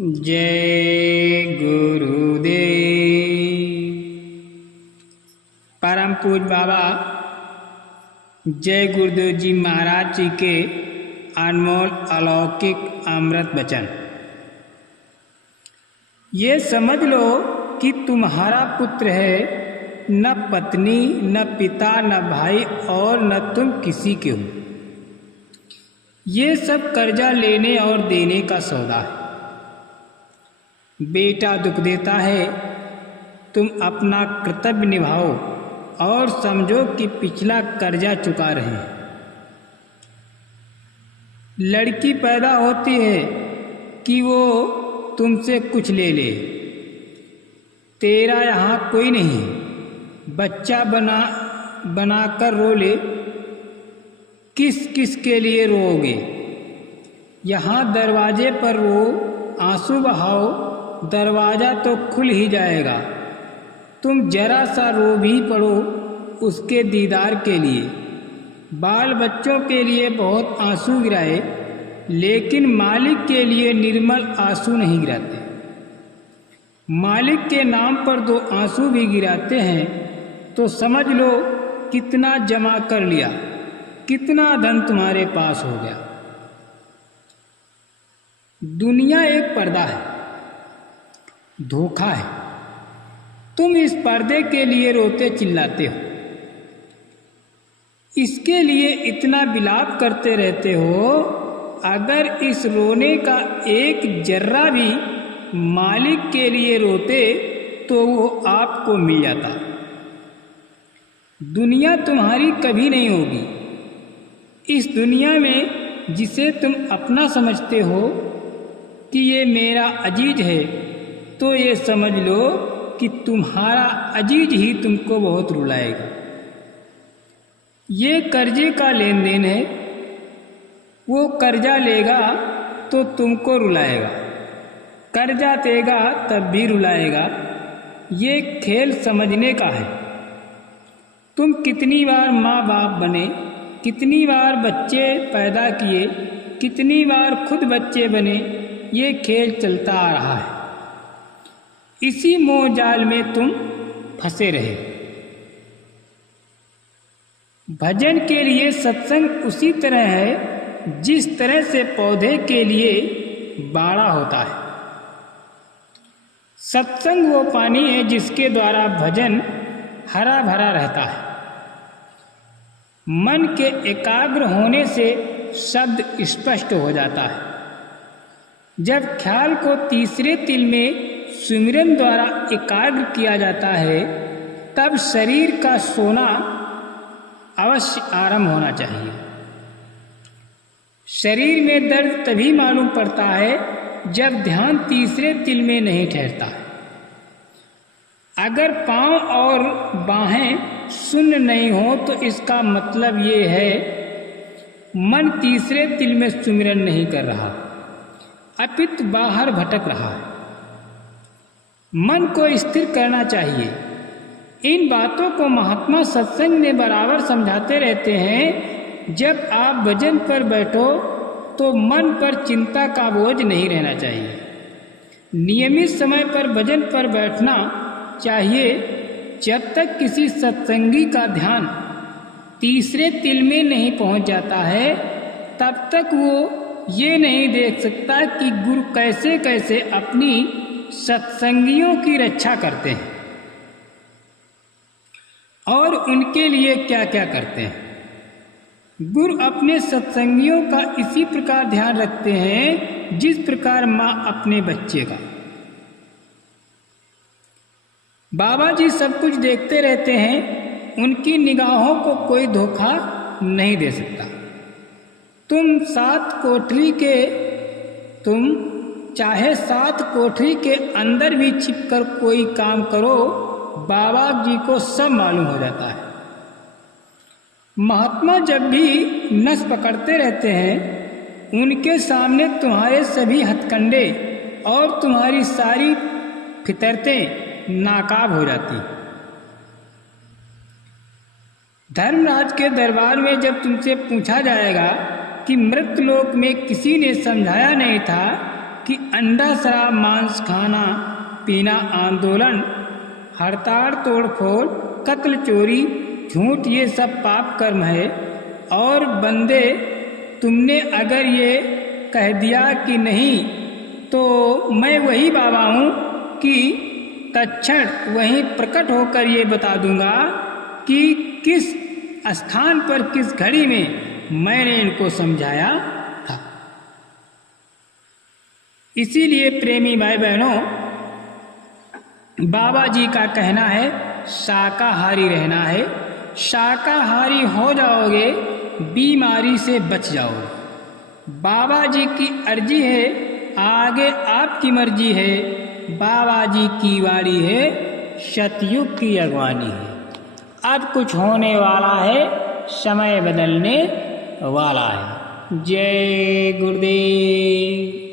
जय गुरुदेव। परम पूज्य बाबा जय गुरुदेव जी महाराज जी के अनमोल अलौकिक अमृत वचन। ये समझ लो कि तुम्हारा पुत्र है, न पत्नी न पिता न भाई और न तुम किसी के हो। ये सब कर्जा लेने और देने का सौदा है। बेटा दुख देता है, तुम अपना कर्तव्य निभाओ और समझो कि पिछला कर्जा चुका रहे हैं। लड़की पैदा होती है कि वो तुमसे कुछ ले ले, तेरा यहाँ कोई नहीं। बच्चा बना कर रो ले, किस किस के लिए रोओगे। यहाँ दरवाजे पर रो, आंसू बहाओ, दरवाज़ा तो खुल ही जाएगा। तुम जरा सा रो भी पड़ो उसके दीदार के लिए। बाल बच्चों के लिए बहुत आंसू गिराए, लेकिन मालिक के लिए निर्मल आंसू नहीं गिराते। मालिक के नाम पर दो आंसू भी गिराते हैं तो समझ लो कितना जमा कर लिया, कितना धन तुम्हारे पास हो गया। दुनिया एक पर्दा है, धोखा है। तुम इस पर्दे के लिए रोते चिल्लाते हो, इसके लिए इतना विलाप करते रहते हो। अगर इस रोने का एक जर्रा भी मालिक के लिए रोते तो वो आपको मिल जाता। दुनिया तुम्हारी कभी नहीं होगी। इस दुनिया में जिसे तुम अपना समझते हो कि ये मेरा अजीज है, तो ये समझ लो कि तुम्हारा अजीज ही तुमको बहुत रुलाएगा। ये कर्जे का लेन देन है। वो कर्जा लेगा तो तुमको रुलाएगा, कर्जा देगा तब भी रुलाएगा। ये खेल समझने का है। तुम कितनी बार माँ बाप बने, कितनी बार बच्चे पैदा किए, कितनी बार खुद बच्चे बने, ये खेल चलता आ रहा है। इसी मोह जाल में तुम फंसे रहे। भजन के लिए सत्संग उसी तरह है जिस तरह से पौधे के लिए बाड़ा होता है। सत्संग वो पानी है जिसके द्वारा भजन हरा भरा रहता है। मन के एकाग्र होने से शब्द स्पष्ट हो जाता है। जब ख्याल को तीसरे तिल में सुमिरन द्वारा एकाग्र किया जाता है, तब शरीर का सोना अवश्य आरंभ होना चाहिए। शरीर में दर्द तभी मालूम पड़ता है जब ध्यान तीसरे तिल में नहीं ठहरता है। अगर पांव और बाहें शून्य नहीं हो तो इसका मतलब ये है मन तीसरे तिल में सुमिरन नहीं कर रहा, अपितु बाहर भटक रहा है। मन को स्थिर करना चाहिए। इन बातों को महात्मा सत्संग में बराबर समझाते रहते हैं। जब आप भजन पर बैठो तो मन पर चिंता का बोझ नहीं रहना चाहिए। नियमित समय पर भजन पर बैठना चाहिए। जब तक किसी सत्संगी का ध्यान तीसरे तिल में नहीं पहुंच जाता है, तब तक वो ये नहीं देख सकता कि गुरु कैसे कैसे अपनी सत्संगियों की रक्षा करते हैं और उनके लिए क्या क्या करते हैं। गुरु अपने सत्संगियों का इसी प्रकार ध्यान रखते हैं जिस प्रकार माँ अपने बच्चे का। बाबा जी सब कुछ देखते रहते हैं, उनकी निगाहों को कोई धोखा नहीं दे सकता। तुम चाहे 7 कोठरी के अंदर भी छिपकर कोई काम करो, बाबा जी को सब मालूम हो जाता है। महात्मा जब भी नस पकड़ते रहते हैं, उनके सामने तुम्हारे सभी हथकंडे और तुम्हारी सारी फितरतें नाकाब हो जाती। धर्मराज के दरबार में जब तुमसे पूछा जाएगा कि मृतलोक में किसी ने समझाया नहीं था कि अंडा शराब मांस खाना पीना आंदोलन हड़ताल तोड़फोड़ कत्ल चोरी झूठ ये सब पाप कर्म है। और बंदे तुमने अगर ये कह दिया कि नहीं तो मैं वही बाबा हूँ कि तत्क्षण वहीं प्रकट होकर ये बता दूंगा कि किस स्थान पर किस घड़ी में मैंने इनको समझाया था। इसीलिए प्रेमी भाई बहनों, बाबा जी का कहना है शाकाहारी रहना है। शाकाहारी हो जाओगे बीमारी से बच जाओगे। बाबा जी की अर्जी है, आगे आपकी मर्जी है। बाबा जी की वाणी है, सतयुग की अगवानी है। अब कुछ होने वाला है, समय बदलने वाला है। जय गुरुदेव।